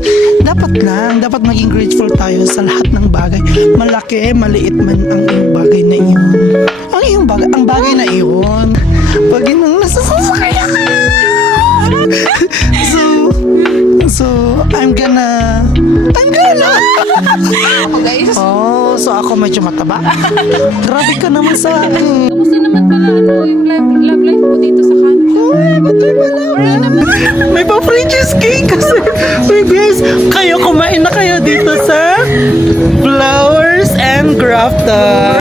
guys, dapat maging grateful tayo sa lahat ng bagay. Malaki, maliit man ang iyong bagay na iyon. Ang bagay na iyon. Pag yun nasasasakyan. So, I'm gonna Oh, guys. Oh, so ako medyo mataba. Grabe ka naman sa akin. Kamusta naman pala yung love life mo dito sa Canada? May pa-free cheesecake kasi. Wait guys, kayo kumain na kayo dito sa Flowers and Grafton.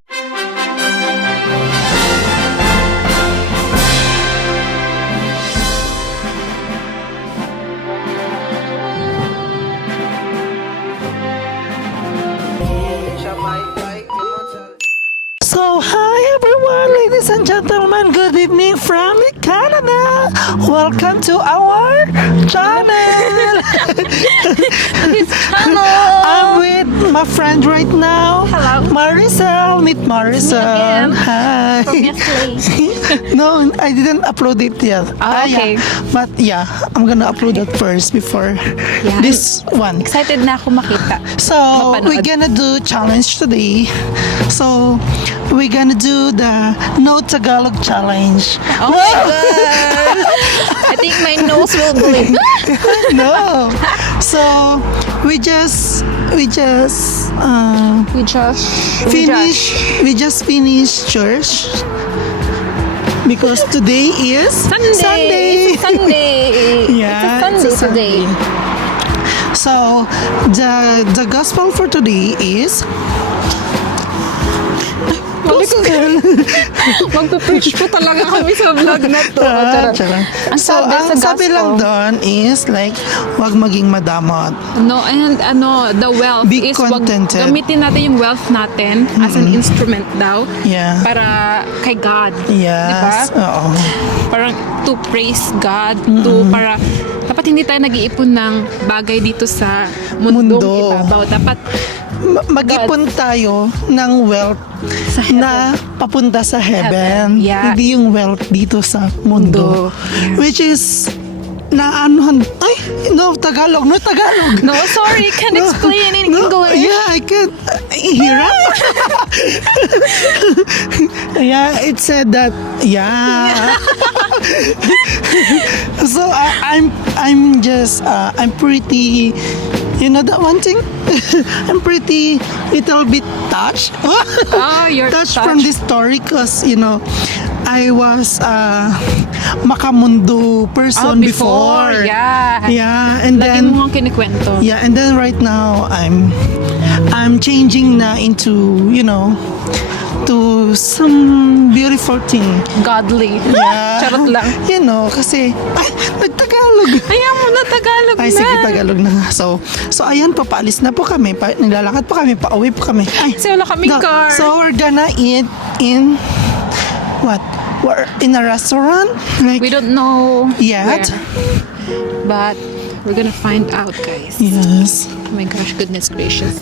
So, hi everyone, ladies and gentlemen, good evening from Canada. Welcome to our channel. I'm with my friend right now. Hello. Marisol. Meet Marisol. Me again. Hi. From yesterday. No, I didn't upload it yet. Ah, okay. Yeah. But yeah, I'm gonna upload that first before Yeah. this one. Excited na ako makita. So, Mapanood. we're gonna do challenge today. So, we're gonna do the No Tagalog challenge. Oh my God! I think my nose will bleed. No. So, we just We just finished church because today is Sunday. It's a Sunday. Yeah, it's a Sunday today. So, the gospel for today is Magpe-preach po talaga kami sa vlog na to. Charot. Ang So, sabi ang sa sabi lang gospel, doon is like, wag maging madamot. no, and the wealth Be is wag contented. gamitin natin yung wealth natin as an instrument daw Yeah. para kay God. Yes. Diba? Oo. Parang to praise God, para dapat hindi tayo nag-iipon ng bagay dito sa mundong Mundo. ibabaw. Dapat Mag-ipon tayo ng wealth sa heaven. na papunta sa heaven. Yeah. Hindi yung wealth dito sa mundo. Which is na anuhan. Ay, no, Tagalog. No, Tagalog. No, sorry, can't explain in English. Yeah, I can't. Hirap. Yeah, it said that. Yeah. So I'm just I'm pretty. You know that one thing? I'm pretty little bit touched. Oh, you're touched from this story because you know I was makamundo person before. Yeah. Yeah, and Lagi then mo nga kinikwento. yeah, and then right now I'm changing na into, you know, to some beautiful thing. Godly. Yeah. Charot lang. You know, kasi ay, nagtagalog. Ayaw mo na Tagalog Ay, na. sige, Tagalog na nga. So ayan, papaalis na po kami. Naglalakad po kami, pauwi po kami. Ay, Kasi wala kaming car. So we're gonna eat in what? We're in a restaurant? Like, We don't know Yet. where. But we're gonna find out, guys. yes. Oh my gosh, goodness gracious.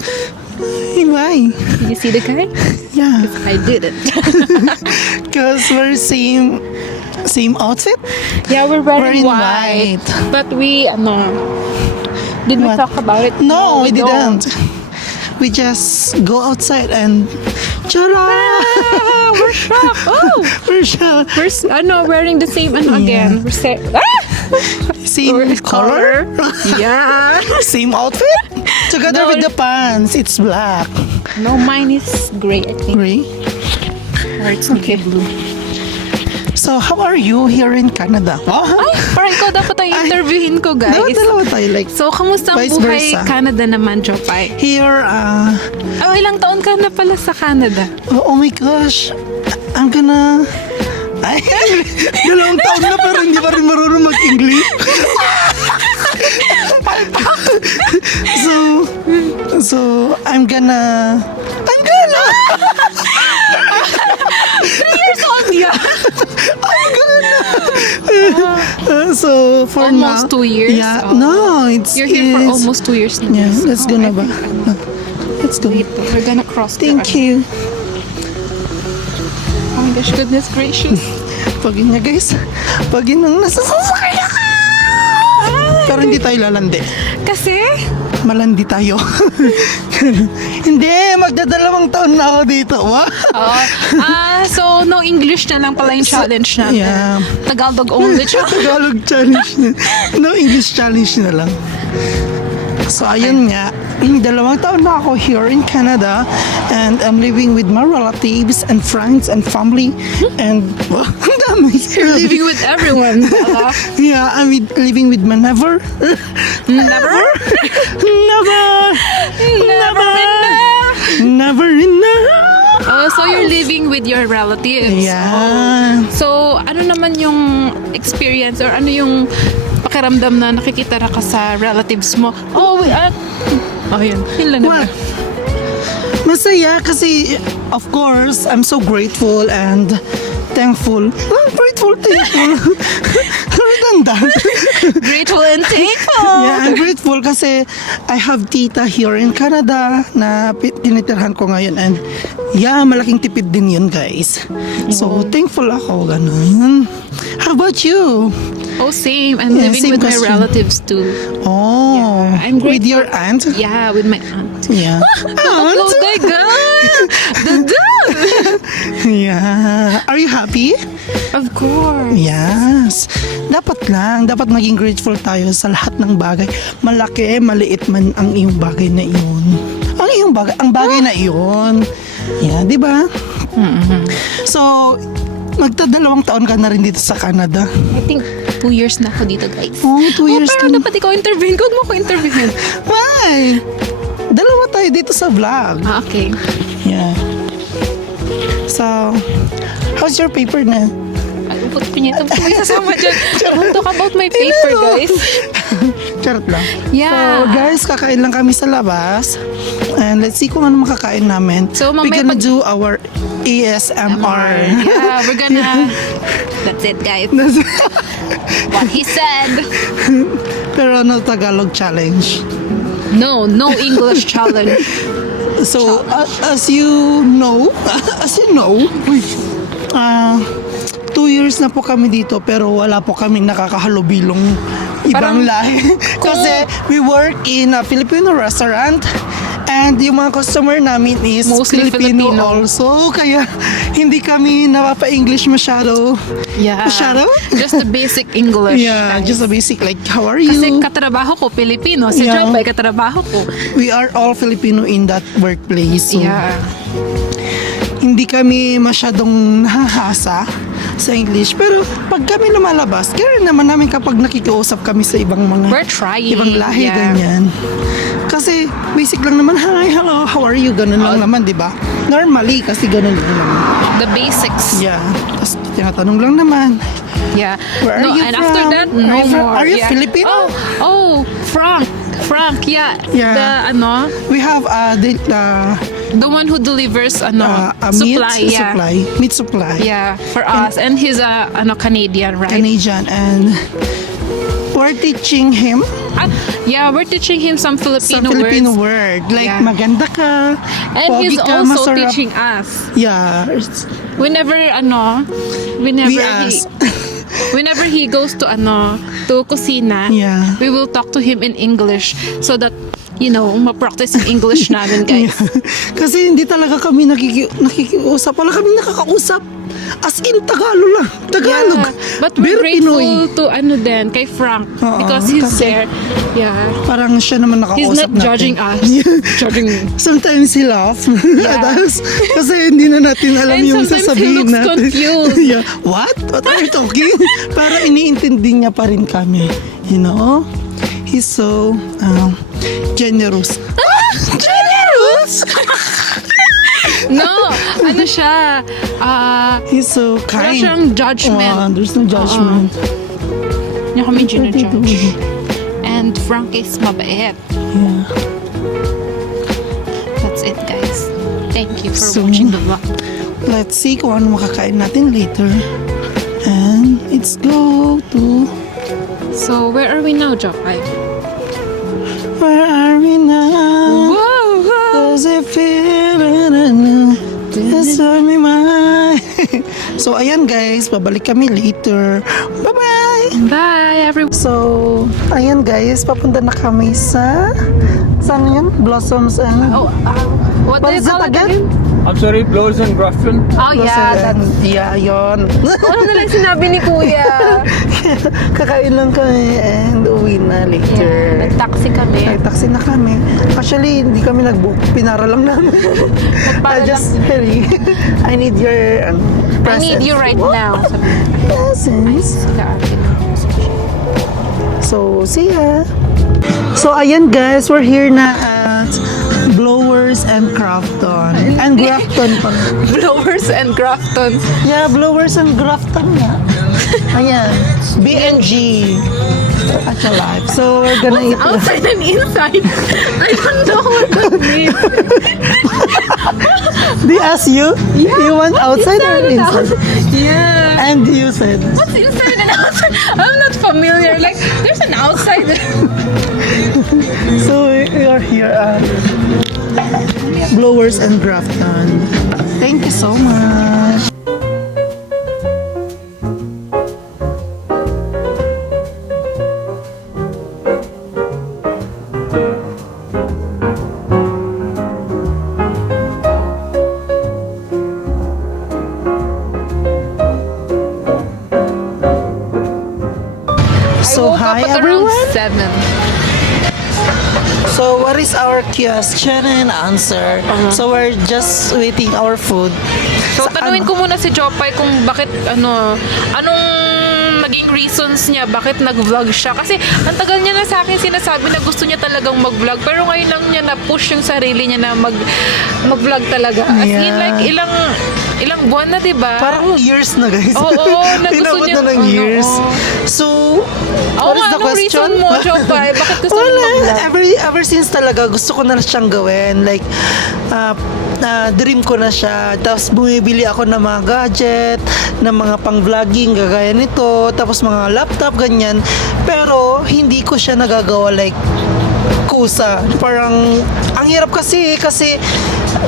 Hey, why? Did you see the guy? Yeah. I didn't. Because we're same outfit. Yeah, we're Wearing wearing white. white. But we, did we What? talk about it? No, we don't. didn't. We just go outside and Chara! Ah, we're shocked. Oh, We're shocked. we're wearing the same again. Same We're color? Yeah. Same outfit? Together No. with the pants, it's black. No, mine is gray, I think. Gray? Or it's okay. Blue. So, how are you here in Canada? Ay, parang ikaw dapat ay interviewin ko, guys. Dalawa tayo, like, So, kamusta ang Vice buhay versa. Canada naman, Jopay? here, Oh, ilang taon ka na pala sa Canada? oh my gosh, I'm gonna... Ay, 2 taon na pero hindi pa rin marunong mag-English. So, I'm gonna... 3 years old yan! So, for Almost now... 2 years? Yeah, Oh. no, it's... You're here for it's- almost 2 years na. Yeah, let's go na ba? Let's go. We're gonna cross Thank you. Oh my gosh, goodness gracious. Pag yun nga guys, pag yun ang nasasakyan. Pero hindi tayo lalandi. Kasi? Malandi tayo. Hindi, magdadalawang taon na ako dito. Wow. So no English na lang pala yung challenge natin. Yeah. Tagalog only siya. Tagalog challenge na. No English challenge na lang. So ayun nga, 2 taon na ako here in Canada and I'm living with my relatives and friends and family and ang dami. Living with everyone. Bella. Yeah, I'm living with my never. Never? Never. Never enough. Never enough. So you're living with your relatives. Yeah. So ano naman yung experience or ano yung pakiramdam na nakikita ka sa relatives mo? Yun. Yun lang naman. Well, masaya kasi of course I'm so grateful and thankful. Grateful. Redundant. Grateful and thankful. Yeah, I'm grateful kasi I have tita here in Canada na tinitirhan ko ngayon and yeah, malaking tipid din yun guys. So thankful ako, ganun. How about you? Oh, same. I'm Yeah, living same with my question. relatives too. Oh, Yeah, I'm with grateful. your aunt? Yeah, with my aunt. Yeah. Oh my God! Yeah. Are you happy? Of course. Yes. Dapat maging grateful tayo sa lahat ng bagay. Malaki, maliit man ang iyong bagay na iyon. Ang bagay na iyon. Yeah, di ba? So, magta-2 taon ka na rin dito sa Canada. I think 2 years na ako dito, guys. Oh, 2 years pero na. dapat ikaw intervene. Huwag mo ako intervene. Why? 2 tayo dito sa vlog. Okay. Yeah. So, how's your paper na? Ay, upot ko niya. Tapos may sasama dyan. Don't talk about my paper, guys. Charot lang. Yeah. So, guys, kakain lang kami sa labas. And let's see kung ano makakain namin. So, we're mamaya gonna do our ASMR. Yeah, we're gonna... That's it, guys. What he said. Pero no Tagalog challenge. No English challenge. So, as you know, 2 years na po kami dito pero wala po kami nakakahalubilong ibang Parang- lahi. Kasi we work in a Filipino restaurant and yung mga customer namin is Mostly Filipino. also. Kaya hindi kami napapa-English masyado. Yeah. Masyado? Just the basic English. Yeah, guys. just a basic like, how are Kasi you? katrabaho ko, Pilipino. Si Yeah. Job ay katrabaho ko. We are all Filipino in that workplace. So, Yeah. hindi kami masyadong nahahasa sa English. Pero pag kami lumalabas, kaya naman namin kapag nakikiusap kami sa ibang mga We're trying. ibang lahi, Yeah. ganyan. Kasi basic lang naman, hi, hello, how are you? Ganun lang naman, di ba? Normally, kasi ganun lang naman. The basics. Yeah. Tapos tinatanong lang naman, Yeah. Where are you and from? after that, Are no you from- more. are you Yeah. Filipino? Oh, Frank, yeah. Yeah. We have The one who delivers a supply, meat yeah. supply. Meat supply. Yeah, for us. And he's Canadian, right? Canadian, and we're teaching him Yeah, we're teaching him some some Filipino, Filipino words. word. Like, Yeah. maganda ka, And pogi he's ka, also masarap. teaching us. Yeah. Whenever We ask. whenever he goes to kusina, Yeah. we will talk to him in English so that ma-practice yung English namin, guys. Kasi hindi talaga kami nakikiusap. Wala kami nakakausap. As in, Tagalog. Yeah, but we're Very grateful Pinoy. kay Frank Oo, because he's kasi- there. Yeah. Parang siya naman He's nakakausap not judging natin. us. Judging me. Sometimes he laughs. Yeah. Kasi hindi na natin alam And yung sometimes he sasabihin looks natin. confused. Yeah. What? What are you talking? Para iniintindi niya pa rin kami. You know? He's so generous. Generous? No, siya? He's so Wala kind. siyang judgment. There's no judgment. Hindi kami ginajudge. And Frank is mabait. Yeah. That's it, guys. Thank you for So- watching the vlog. Let's see kung ano makakain natin later. And let's go to... So, where are we now, Jopay? Where are we now? Does it feel Just on me mind. So ayan guys, babalik kami later. Bye-bye! Bye, everyone. So, ayan guys, papunta na kami sa... Saan yun? Blossoms and... Oh, what do What you is call it it again? again? I'm sorry, Blowers and Grafton. Oh, yeah. Blossom and- Yeah, yun. Ano na lang sinabi ni Kuya? Kakain lang kami and uwi na later. Nag-taxi kami. Nag-taxi na kami. Actually, hindi kami nag-book. Pinara lang namin. I just, Harry, I need your I presence. need you right now. Presents. So, see ya. So, ayan guys, we're here na at Blowers and Grafton. And Grafton pa. Blowers and Grafton. Yeah, Blowers and Grafton nga. Ayan. BNG. At your life. So, we're gonna eat. Outside and inside. I don't know what that means. They ask you? You want outside or inside? Yeah. And you said, What's inside and outside? I'm not familiar. Like, there's an outside. so we are here at Blowers and Grafton. Thank you so much. So, hi everyone. 7. So, what is our question and answer? So, we're just waiting our food. So, Sa- tanungin ko muna si Jopay kung bakit, anong naging reasons niya, bakit nag-vlog siya. Kasi, ang tagal niya na sa akin sinasabi na gusto niya talagang mag-vlog. Pero ngayon lang niya na-push yung sarili niya na mag-vlog talaga. As in, Yeah. like, ilang buwan na, diba? Parang years na guys. Oo, na gusto Pinabot niya. na ng years. So, what is the anong question? reason mo, Jopay? Bakit gusto mo Wala. mag-vlog? Ever since talaga, gusto ko na siyang gawin. Like, dream ko na siya. Tapos bumibili ako ng mga gadget, ng mga pang-vlogging, gagaya nito. Tapos mga laptop, ganyan. Pero, hindi ko siya nagagawa like, kusa. Parang, ang hirap kasi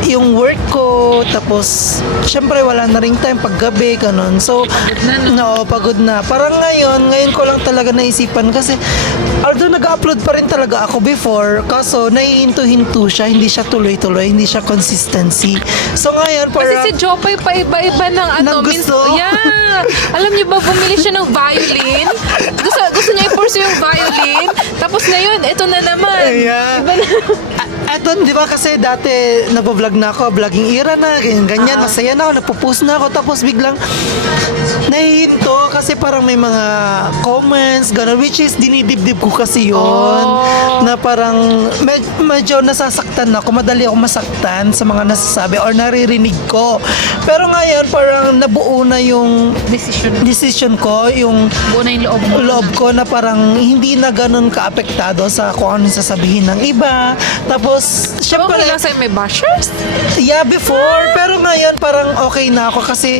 yung work ko, tapos, syempre wala na ring time paggabi, ganun. So, pagod na. Parang ngayon ko lang talaga naisipan kasi, although nag-upload pa rin talaga ako before, kaso naihinto-hinto siya, hindi siya tuloy-tuloy, hindi siya consistency. So, ngayon, Kasi parang, si Jopay pa iba-iba ng Ng gusto? Yeah. Alam niyo ba, bumili siya ng violin. Gusto niya i-pursue yung violin. Tapos ngayon, ito na naman. yeah. Iba na. Eto, di ba kasi dati nagbablog na ako, vlogging era na, ganyan, masaya na ako, nagpo-post na ako, tapos biglang nahihinto kasi parang may mga comments, gano'n, which is dinidibdib ko kasi yun, na parang medyo nasasaktan ako, madali ako masaktan sa mga nasasabi or naririnig ko. Pero ngayon, parang nabuo na yung decision ko, yung Buo na yung loob mo. loob ko na parang hindi na ganun ka-apektado sa kung ano yung sasabihin ng iba. Tapos, syempre, Okay lang sa'yo may bashers? yeah, before. Pero ngayon, parang okay na ako kasi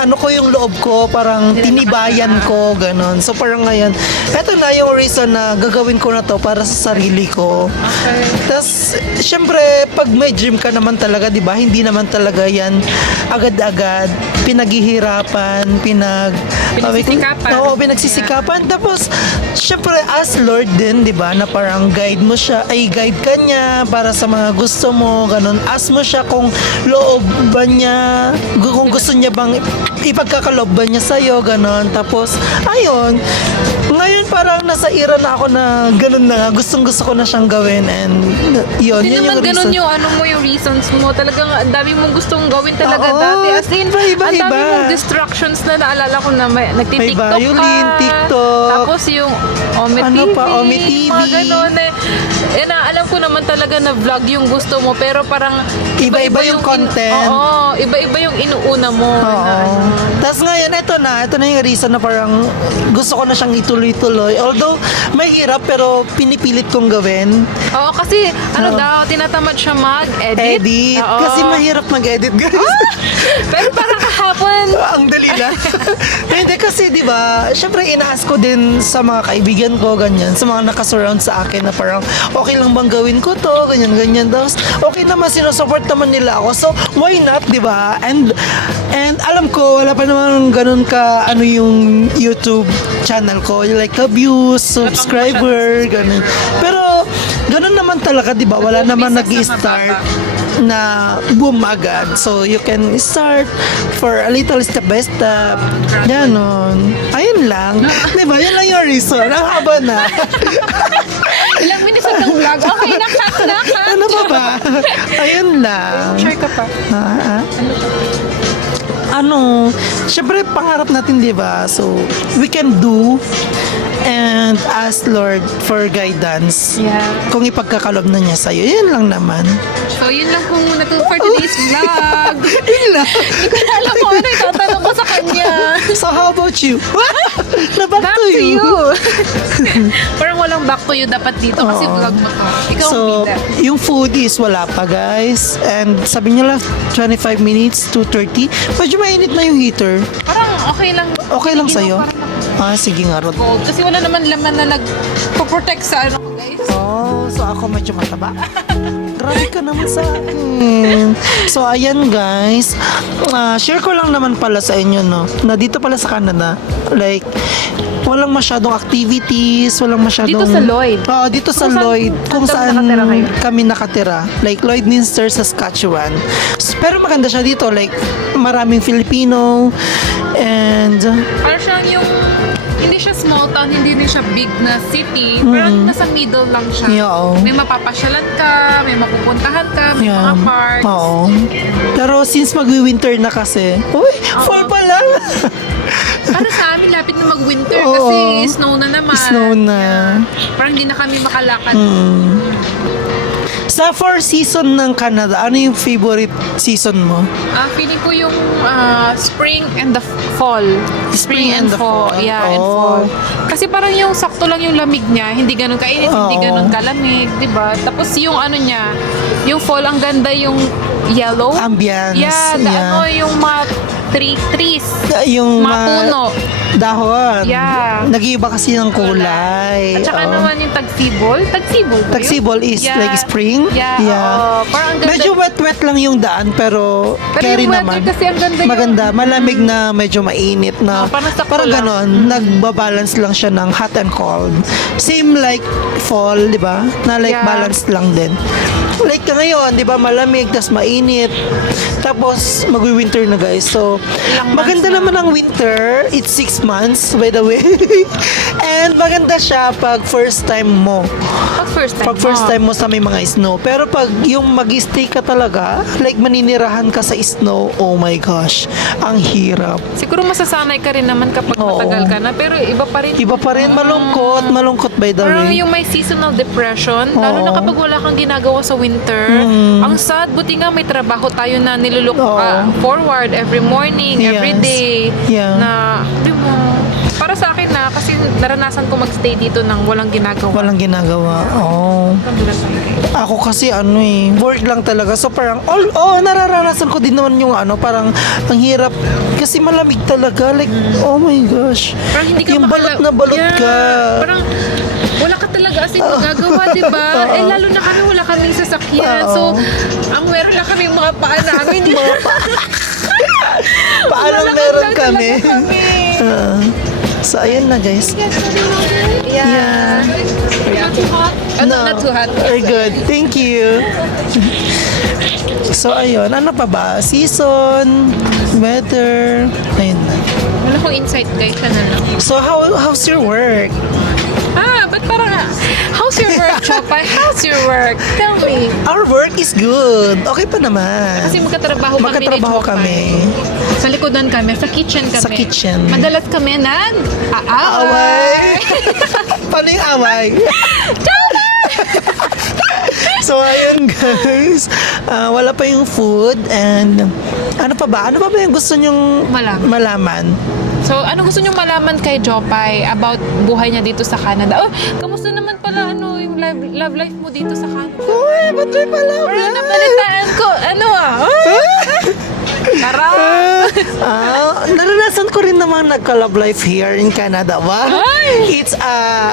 ano ko yung loob ko, parang tinibayan ko, ganun. So, parang ngayon, eto na yung reason na gagawin ko na to para sa sarili ko. Okay. Tapos, syempre, pag may dream ka naman talaga, di ba? Hindi naman talaga yan agad-agad. Pinaghihirapan, Pinagsisikapan. Oo, pinagsisikapan. Tapos, syempre, as Lord din, di ba? Na parang guide mo siya, guide ka niya para sa mga gusto mo, ganun. Ask mo siya kung loob ba niya, kung gusto niya bang ipagkakaloob ba niya sa'yo, ganun. Tapos, ayun. Ngayon parang nasa era na ako na ganun na, gustong-gusto ko na siyang gawin and yun, Hindi yun naman yung ganun reason. yung reasons mo. Talagang ang dami mong gustong gawin talaga Oo, dati. As in, iba-iba. ang dami mong distractions na naalala ko na nagtitiktok May violin, ka. TikTok. Tapos yung Ome Ano TV. pa, Ome TV. Mga ganun eh. Alam ko naman talaga na vlog yung gusto mo pero parang Iba-iba yung content. Oo, iba-iba yung inuuna mo. Oo. Tapos ngayon, ito na yung reason na parang gusto ko na siyang ituloy-tuloy. Although, may hirap pero pinipilit kong gawin. Oo, kasi Oo. tinatamad siya mag-edit. Edit. Oo. Kasi mahirap mag-edit, guys. Pero parang kahapon. Ang dali lang. Hindi kasi, di ba, syempre inaas ko din sa mga kaibigan ko, ganyan, sa mga nakasurround sa akin na parang, okay lang bang gawin ko to, ganyan, ganyan. Tapos, okay naman, sinusupport naman nila ako. So, why not, di ba? And alam ko, wala pa naman ganun ka, ano yung YouTube channel ko, like views, subscriber, ganun. Pero, ganun naman talaga, di ba? Wala naman nag-i-start na boom agad. So, you can start for a little step by step. Ganon. Ayun lang. Di ba? Yun lang yung reason. Ang haba na. Ilang minutes ng vlog. Okay, nakat. Ano pa ba? Ayun lang. Share ka pa. Ano, syempre pangarap natin, di ba? So, we can do and ask Lord for guidance. Yeah. Kung ipagkakalob na niya sa'yo, yun lang naman. So, yun lang po muna to for today's vlog. Yun lang. Hindi ko na alam kung ano itatanong ko sa kanya. So, how about you? Na back, Back to you. Parang walang back to you dapat dito kasi Oo. vlog mo to. Ikaw So, ang bida. yung food is wala pa, guys. And sabi niya lang, 25 minutes to 30. Medyo mainit na yung heater. Parang okay lang. Okay lang Hindi sa'yo? mo parang Sige nga, Rod. cold. Kasi wala naman laman na nag-protect sa ano ko, guys. Oh, so ako medyo mataba. Grabe ka naman sa akin. So, ayan guys. Share ko lang naman pala sa inyo, no? Na dito pala sa Canada, like, walang masyadong activities, walang masyadong... Dito sa Lloyd? Oo, dito sa Kung saan- Lloyd. Kung saan saan nakatira kayo? kami nakatira. Like, Lloydminster, Saskatchewan. Pero maganda siya dito. Like, maraming Filipino. And... Parang siyang yung hindi siya small town, hindi din siya big na city. Parang nasa middle lang siya. Yeah, oo. May mapapasyalan ka, may mapupuntahan ka, may mga parks. Oo. Pero since magwi-winter na kasi, uy, fall pa lang. Para sa amin, lapit na mag-winter Oo. kasi snow na naman. Snow na. Parang hindi na kami makalakad. Sa 4 season ng Canada, ano yung favorite season mo? Feeling ko yung spring and the fall. Spring and the fall. Yeah, and Oh. fall. Kasi parang yung sakto lang yung lamig niya, hindi ganun kainit, hindi Oo. ganun kalamig, 'di ba? Tapos yung ano niya, yung fall ang ganda yung yellow. Ambience. Yeah, ano yung mga trees. Yung Mga puno. dahon. Yeah. Nag-iiba kasi ng kulay. At saka Oo. naman yung tagsibol. Tagsibol ba yun? Tagsibol is Yeah. like spring. Yeah, oo. Parang ang ganda. Medyo wet-wet lang yung daan pero, Pero carry yung weather naman. kasi ang ganda Maganda. Malamig na medyo mainit na. parang sakto parang lang. ganon. Nagbabalance lang siya ng hot and cold. Same like fall, di ba? Na like Yeah. balance lang din. Like ngayon, di ba, malamig, tas mainit. Tapos, magwi-winter na guys. So, Ilang maganda months na. naman ang winter. It's 6 months, by the way. And maganda siya pag first time mo. Pag first time mo sa may mga snow. Pero pag yung mag-stay ka talaga, like maninirahan ka sa snow, oh my gosh, ang hirap. Siguro masasanay ka rin naman kapag Oo. matagal ka na. Pero iba pa rin. Iba pa rin, malungkot by the Parang way. yung may seasonal depression, lalo na Oo. kapag wala kang ginagawa sa winter. Ang sad, buti nga may trabaho tayo na nilulok Oo. forward every morning, every Yes. day. Yeah. Na, di mo, para sa akin na, kasi naranasan ko magstay dito nang walang ginagawa. Walang ginagawa. Oh. Ako kasi work lang talaga. So parang, nararanasan ko din naman yung parang ang hirap. Kasi malamig talaga. Like, oh my gosh. Parang hindi ka yung balot na balot Yeah, ka. Parang wala ka talaga as in magagawa, di ba? Oo. Lalo na kami, wala kaming sasakyan. Oo. So, ang meron lang kami mga paa namin. Paano Wala meron lang kami? talaga kami. So, ayun na guys. Yeah. Not too hot? Not too hot. We're good. Thank you. So, ayun. Ano pa ba? Season, weather. Ayun na. Wala akong insight, guys. Siya na lang. So, how's your work? Ba't parang, how's your work, Chopay? How's your work? Tell me. Our work is good. Okay pa naman. Kasi magkatrabaho kami ni Magkatrabaho Chopay. kami. Sa likodan kami, sa kitchen kami. Sa kitchen. Madalas kami nag-aaway. Away. Paano yung away? So, ayun guys. Wala pa yung food and ano pa ba? Ano pa ba yung gusto nyong malaman? So, ano gusto nyong malaman kay Jopay about buhay niya dito sa Canada? Oh, kamusta naman pala yung love life mo dito sa Canada? Uy, ba't may pala? Parang napalitaan ko, Tara! Naranasan ko rin naman nagka-love life here in Canada. Wow. It's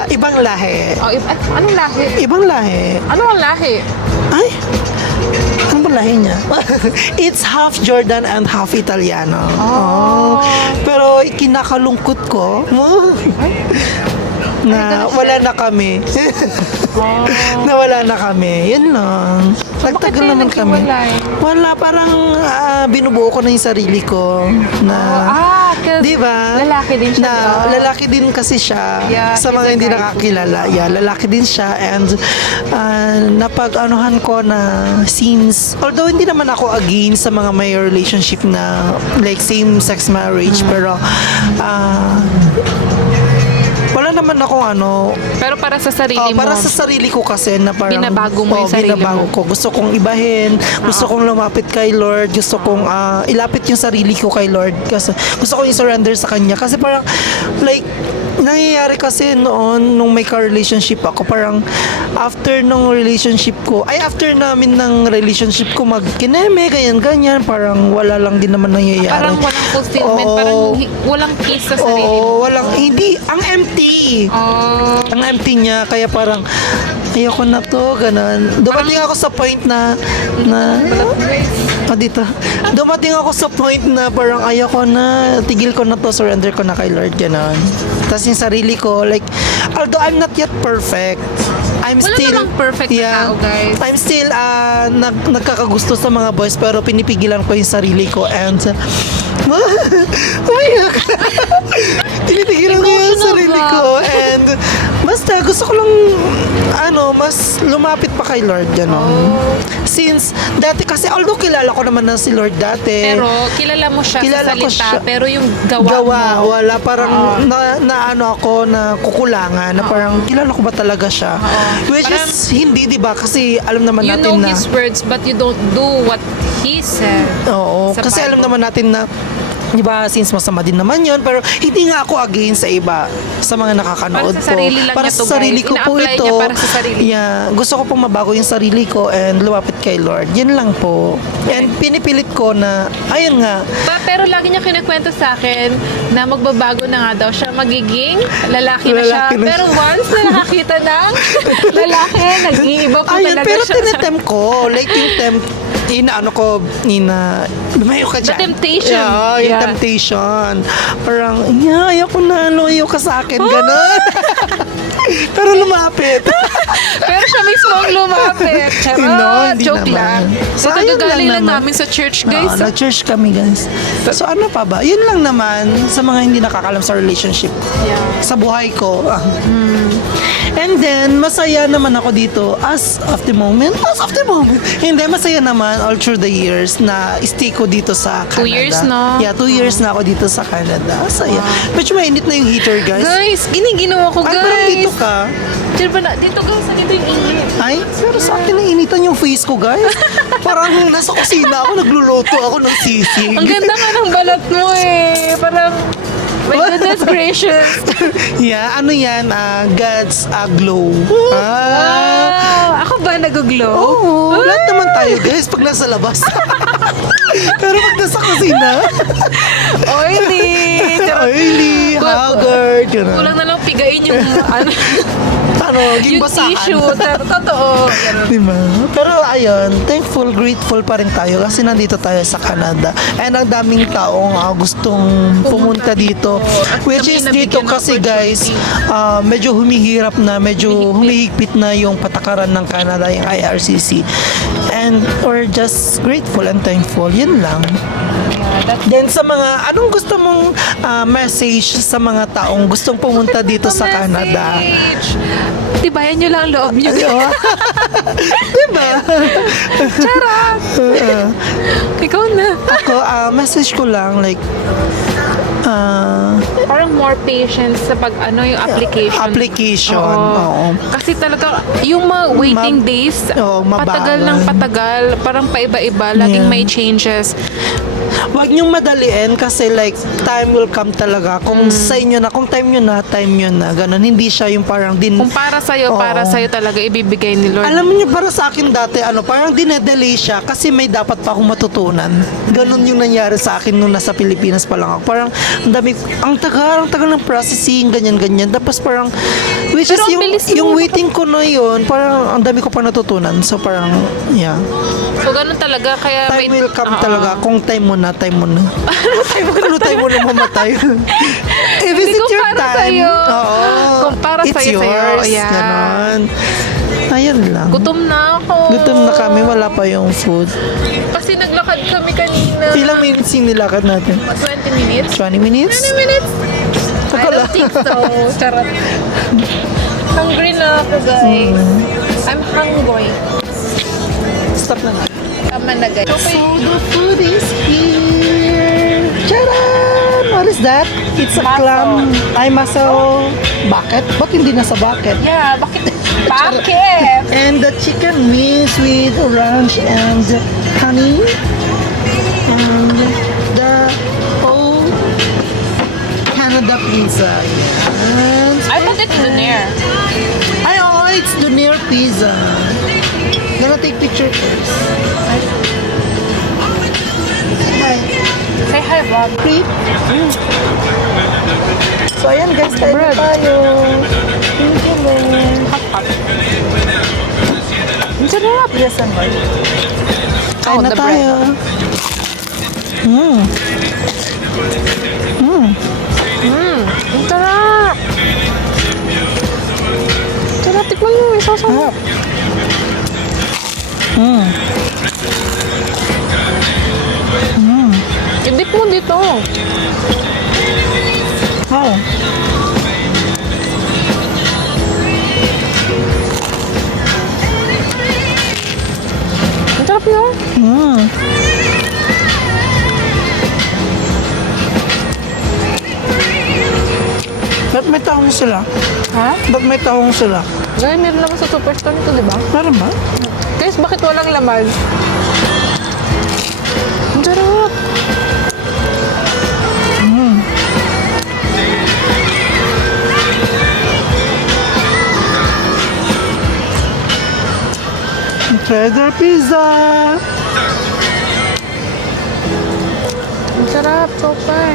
ibang lahi. Oh, anong lahi? Ibang lahi. Ano ang lahi? Ay, ano ba lahi niya? It's half Jordan and half Italiano. Oh. Pero kinakalungkot ko na wala na kami. Nawala na kami. Yun lang. Nagtagal kayo naman kami. naghiwalay? Wala, parang binubuo ko na yung sarili ko. Na, Kasi di ba? lalaki din siya. Na, di ba? lalaki din kasi siya. Yeah, Sa he's mga a hindi guy. nakakilala. Yeah, lalaki din siya. And napag-anuhan ko na since, although hindi naman ako against sa mga may relationship na like same-sex marriage, pero wala naman akong Pero para sa sarili mo. para sa sarili ko kasi na parang Binabago mo yung sarili binabago mo. ko. Gusto kong ibahin, gusto kong lumapit kay Lord, gusto kong ilapit yung sarili ko kay Lord kasi gusto kong i-surrender sa Kanya kasi parang like nangyayari kasi noon nung may ka-relationship ako, parang after nung relationship ko, after namin ng relationship ko magkineme, ganyan-ganyan, parang wala lang din naman nangyayari. Parang walang fulfillment. Oo. Parang walang peace sa sarili mo. Oo, walang, hindi, ang empty. Oh. Ang empty niya, kaya parang ayoko na to, ganun. Dumating ako sa point na dito. Dumating ako sa point na parang ayoko na, tigil ko na to, surrender ko na kay Lord, ganun. Tapos yung sarili ko, like, although I'm not yet perfect, I'm Wala still, namang perfect na tao, guys. I'm still nagkakagusto sa mga boys, pero pinipigilan ko yung sarili ko, and umiyak. Tinipigilan ko yung Emotional sarili ko, and basta gusto ko lang mas lumapit pa kay Lord, gano'n. Since dati kasi, although kilala ko naman na si Lord dati, Pero kilala mo siya Kilala sa ko salita, siya. pero yung gawa mo. wala, parang ako na kukulangan, na parang kilala ko ba talaga siya. Which Parang- is hindi, di ba? Kasi alam naman You natin know na, his words, but you don't do what he said. oo, sa kasi alam Bible. naman natin na, di ba, since masama din naman yon, pero hindi nga ako against sa iba, sa mga nakakanood Para sa sarili lang para niya sa to, sarili guys. ko po Ina-apply ito. niya para sa sarili. Yeah, gusto ko pong mabago yung sarili ko and lumapit kay Lord. Yun lang po. And pinipilit ko na, ayun nga, Pero lagi niya kinikwento sa akin na magbabago na nga daw siya, magiging lalaki na siya. Lalaki na Pero siya. once na nakakita ng lalaki, nag-iiba po ayun, talaga pero siya. tinetempt ko. Like yung lumayo ka dyan. The temptation. Yeah, yung Yeah. temptation. Parang, ayaw ko na, lumayo ka sa akin, gano'n. Pero lumapit. Pero siya mismo ang lumapit. Charot, No, hindi joke naman. lang. So, So, ayun kagagaling lang lang naman. namin sa church, guys. Oo, nag-church kami, guys. So, ano pa ba? Yun lang naman sa mga hindi nakakalam sa relationship. Yeah. Sa buhay ko. And then, masaya naman ako dito as of the moment. Hindi, masaya naman all through the years na stay ko dito sa Canada. 2 years, no? Yeah, 2 years na ako dito sa Canada. Masaya. Medyo mainit na yung heater, guys. Guys, giniginawa ko, Ay, guys. parang dito ka. Dito, guys, dito yung init. Ay, pero sa akin nainitan yung face ko, guys. Parang nasa kusina ako, nagluluto ako ng sisig. Ang ganda nga ng balat mo eh. Parang, my goodness gracious. Yeah, ano yan? God's glow. Wow! Ako ba nag-glow? Oo, lahat naman tayo, guys, pag nasa labas. Pero pag nasa kusina, Oily! oily, haggard, gano'n. Kulang na lang pigain yung Ging yung basahan. tissue. Totoo. Ganun. Diba? Pero ayun, thankful, grateful pa rin tayo kasi nandito tayo sa Canada. And ang daming taong gustong pumunta dito. At Which kami is nabigyan dito ng kasi guys, medyo humihirap na, medyo humihigpit na yung patakaran ng Canada, yung IRCC. And we're just grateful and thankful. Yun lang. Then sa mga, anong gusto mong message sa mga taong gustong pumunta dito sa Canada? Tibayan nyo lang ang loob nyo. Diba? Charot! Ikaw na. Ako, message ko lang, like, parang more patience sa pag yung application. Application, Oo. oo. Kasi talaga, yung mga waiting days, Oo, patagal ng mabagal. patagal, parang paiba-iba, laging Yeah. may changes. Huwag niyong madaliin kasi like time will come talaga. Kung sa inyo na, kung time nyo na, time nyo na. Ganun. Hindi siya yung parang Kung para sa'yo, Oo. para sa'yo talaga ibibigay ni Lord. Alam niyo, para sa akin dati, parang dinedelay siya kasi may dapat pa akong matutunan. Ganun yung nangyari sa akin nung nasa Pilipinas pa lang ako. Parang, ang tagal ng processing, ganyan-ganyan. Tapos parang, which Pero is ang yung, bilis mo yung waiting ko na yun, parang ang dami ko pa natutunan. So parang, yeah. So, ganun talaga. Kaya Time will come Oo. talaga. Kung time mo na, time mo na. Ano time mo na mamatay? If Hindi it's ko your para time, sa'yo. oo. Kung para it's sa'yo, yours. yeah. Ganon. Ayun lang. Gutom na ako. Gutom na kami, wala pa yung food. Kasi naglakad kami kanina. Ilang minutes yung nilakad natin? 20 minutes? 20 minutes? 20 minutes? I Tagal don't think so. Charot. Hungry na ako, guys. I'm hungry. Stop na nga. Tama na, guys. So the food is here. Charan! What is that? It's a Maso. clam. Ay, maso. Bucket? Ba't hindi nasa bucket? Yeah, bakit? Bakit? And the chicken wings with orange and honey. And the old Canada pizza. Yes. I thought it's Donair. Ay, oh, it's the near pizza. Gonna take picture first. Hi. Say hi, Bob. Free. So, ayan guys, tayo na tayo. Thank you, Lord. Ang sarap. Yes, I'm right. Kain Oh, na the tayo. Ang sarap. Sarap, tikman mo. Isasama. I-dip mo dito. Oh. Ang sarap no? Ba't may tahong sila? Ha? Ba't may tahong sila? Gaya, meron naman sa superstore nito, di ba? Meron ba? Guys, bakit walang laman? Ang sarap. Cheddar pizza! Ang sarap, super.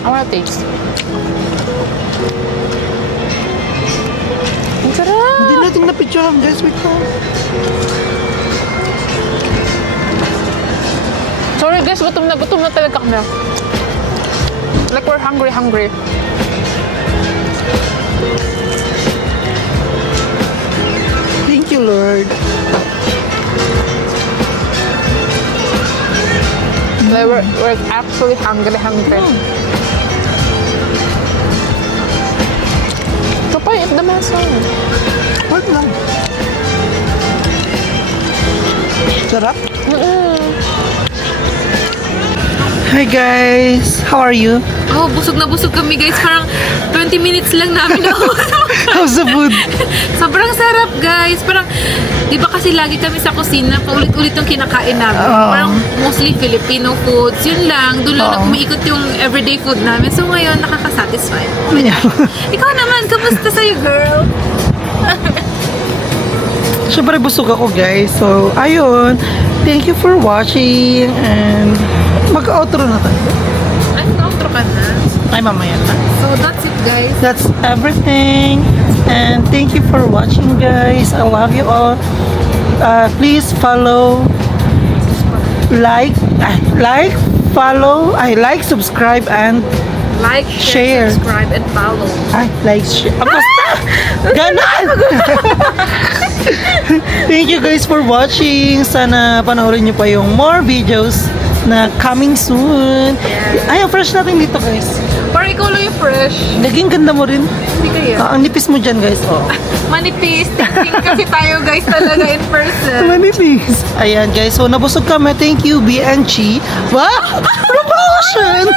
I wanna taste. Ang sarap. Hindi natin na-picturean guys, wait lang. Sorry guys, gutom na talaga kami. Like we're hungry. Thank you, Lord. Like we're actually hungry. So pa, eat the maso. Wait lang. Sarap? Hi guys! How are you? Oh, busog na busog kami guys. Parang 20 minutes lang namin ako. How's the food? Sobrang sarap guys. Parang, di ba kasi lagi kami sa kusina, paulit-ulit yung kinakain namin. Oo. Parang mostly Filipino foods. Yun lang. Doon lang Oo. umiikot yung everyday food namin. So ngayon, nakaka-satisfy. Yeah. Ikaw naman, kamusta sa'yo girl? Siyempre busog ako guys. So, ayun. Thank you for watching and mag-outro na tayo. Ay, outro ka na. Ay, mamaya na. So that's it guys. That's everything. And thank you for watching guys. I love you all. Please follow, subscribe, and Like, Share. subscribe, and follow. share. Basta! Ganon! Thank you guys for watching. Sana panoorin nyo pa yung more videos na coming soon. Ay, ang fresh natin dito guys. Parang ikaw lang yung fresh. Naging ganda mo rin. Hindi kaya. Ang nipis mo dyan, guys. Oh. Manipis. Tingin kasi tayo guys talaga in person. Manipis. Ayan, guys. So, nabusog kami. Thank you, B&G. Wow! Promotion!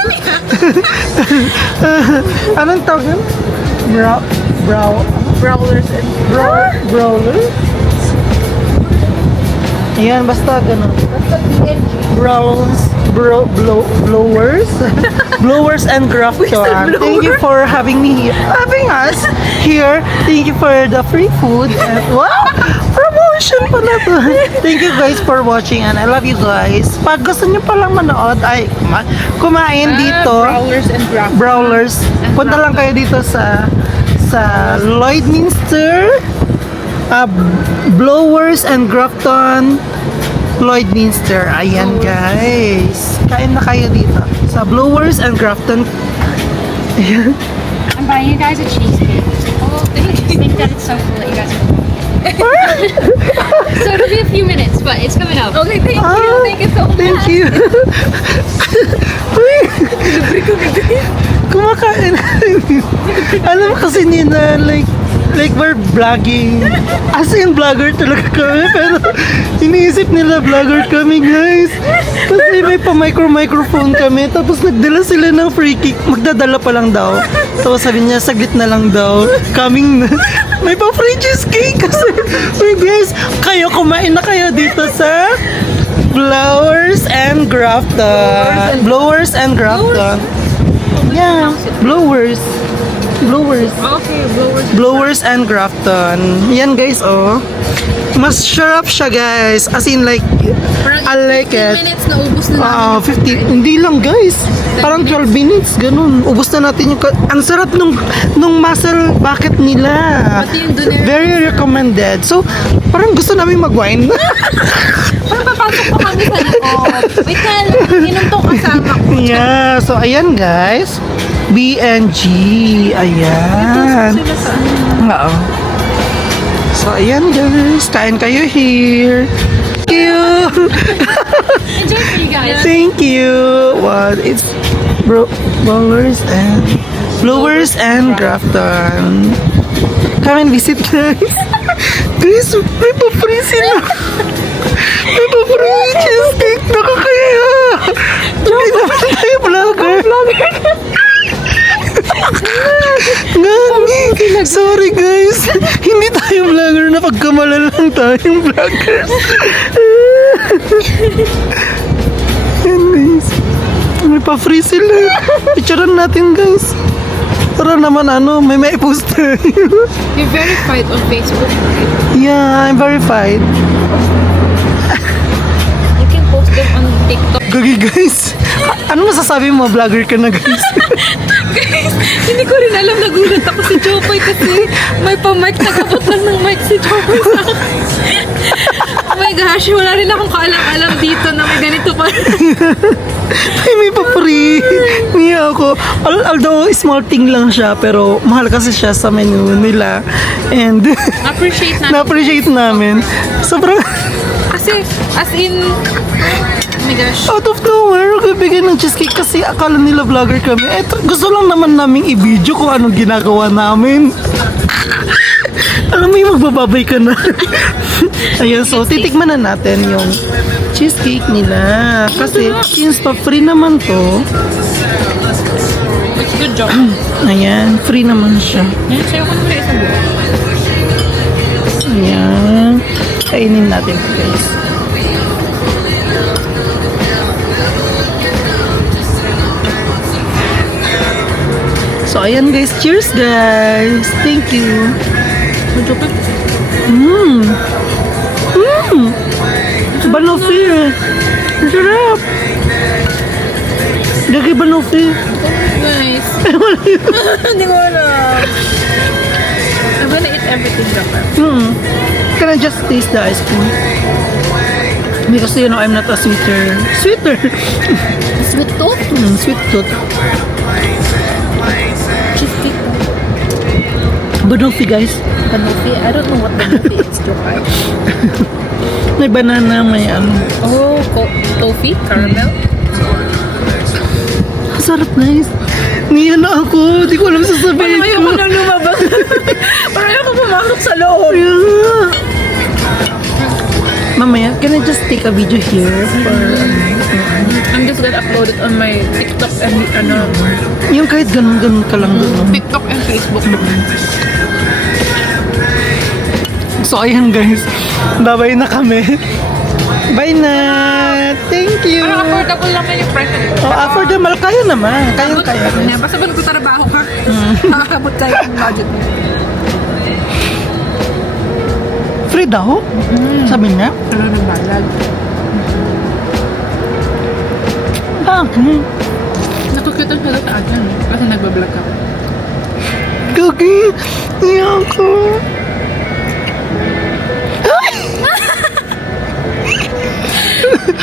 Anong tawag yun? Brawlers and Brawler? Ayan, basta ganun. Blowers blowers and Grafton. Thank you for having us here. Thank you for the free food and wow, promotion pala to. Thank you guys for watching and I love you guys. Pag gusto niyo palang manood ay kumain dito. Brawlers and Grafton. Brawlers. Punta lang kayo dito sa Lloydminster. Blowers and Grafton. Lloydminster. Ayan, guys. Kain na kayo dito. Sa Blowers and Grafton. Ayan. I'm buying you guys a cheesecake. Oh, thank you. I think that it's so cool that you guys are So it'll be a few minutes, but it's coming up. Okay, thank you. Ah, Thank you so much. Thank you. Uy! Kumakain. Alam mo kasi nina, like we're vlogging. As in, vlogger talaga kami. Pero iniisip nila vlogger kami, guys. Kasi may pa-microphone kami. Tapos nagdala sila ng free kick. Magdadala pa lang daw. Tapos sabi niya, saglit na lang daw. Coming na. May pa-free cheesecake. Kasi, hey guys, kayo kumain na kayo dito sa Blowers and Grafton. Blowers and Grafton. Yeah, Blowers. Okay, Blowers. Blowers and Grafton. Yan guys, oh. Mas sharp siya guys. As in like, I like it. minutes na ubus na 50, hindi lang guys. Parang 12 minutes, ganun. Ubus na natin yung, ang sarap nung muscle bucket nila. Pati yung doner. Very recommended. So, parang gusto namin mag-wine. Parang papasok pa kami sa loob. Wait na lang, inom tong kasama ko. Yeah, so ayan guys. B&G. Ayan. Sila sa Oo. So, ayan guys. Kain kayo here. Thank you. Enjoy for you guys. Thank you. What? It's Blowers and Grafton. Come and visit guys. Guys, may pa-free sila. May pa-free cheesecake. Nakakaya. Hindi naman tayo vlogger. Gagi. Sorry guys. Hindi tayo vlogger na pagkamalan lang tayong vlogger. Yan guys. May pa-free sila. Picturean natin guys. Para naman may post tayo. You're verified on Facebook, right? Yeah, I'm verified. You can post them on TikTok. Gagi guys. Ano masasabi mo, vlogger ka na guys? Guys, hindi ko rin alam, nagulat ako si Jopoy kasi may pa-mic, nagabot lang ng mic si Jopoy sa akin. Oh my gosh, wala rin akong kaalam-alam dito na may ganito pa. May pa-free. Niya ako. Although small thing lang siya, pero mahal kasi siya sa menu nila. And Appreciate na. na-appreciate namin. Sobrang Kasi, as in, oh my gosh. out of nowhere, bibigyan ng cheesecake kasi akala nila vlogger kami. Gusto lang naman naming i-video kung anong ginagawa namin. Alam mo yung magbababay ka na. Ayan, so titikman na natin yung cheesecake nila. Kasi since pa-free naman to, Good job. ayan, free naman siya. Yan, sa'yo ko naman isang buo. Ayan. Kainin natin ito, guys. So, ayan guys. Cheers, guys. Thank you. Banoffee. Ang sarap. Lagi banoffee. Nice. Hindi ko alam. I'm gonna eat everything dapat. Can I just taste the ice cream? Because you know I'm not a sweeter. Sweet tooth? Sweet tooth. Cheesecake. Banoffee guys. Banoffee? I don't know what banoffee is to try. May banana, may Oh, toffee? Caramel? sarap guys. Niyan na ako. Di ko alam sasabihin Ayaw ko. ko nang lumabas. Parang ayaw ko pumasok sa loob. Yeah. Mamaya, can I just take a video here for I'm just gonna upload it on my TikTok and yung kahit ganun-ganun ka lang doon. TikTok and Facebook. So ayan guys, babay na kami. Bye na. Thank you. Parang affordable lang yung price. Oh, affordable kayo naman. Kaya. Basta ba nagtatrabaho ka? Nakakabot tayo yung budget mo. Free daw? Sabi niya? Ano nang balag? Bakit? Nakukita ko sa atin. Kasi nagbablog ka. Gagi. Iyan ko.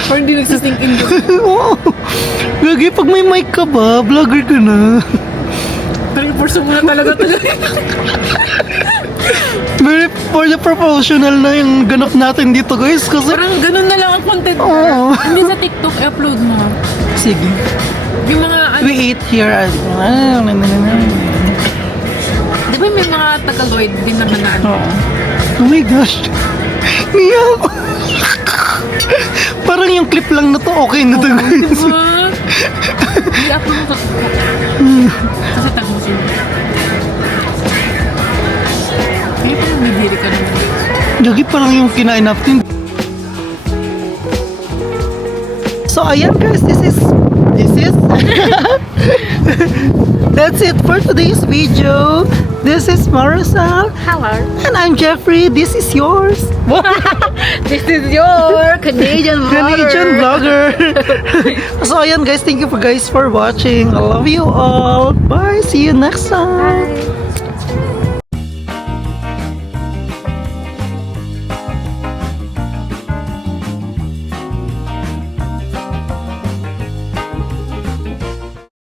Or hindi nagsisink in doon. Oo. Gagi, pag may mic ka ba, vlogger ka na. Pero purso mo na talaga tuloy. Very for the professional na yung ganap natin dito guys. Kasi, Parang ganun na lang ang content mo. Oo. Hindi sa TikTok, i-upload mo. sige. Yung mga, We eat here at... di ba may mga Tagaloid din naman na ano? Oh my gosh. Niya ako. Parang yung clip lang na to, okay na to guys. Diba? I-upload mo sa TikTok. Kasi tag mo sila. Kaya parang bibiri ka naman. Gagi parang yung kinain natin. So ayan guys, this is that's it for today's video. This is Marisol. Hello. And I'm Jeffrey. This is yours. This is your Canadian Canadian vlogger. So ayan guys, thank you for watching. I love you all. Bye. See you next time. Bye.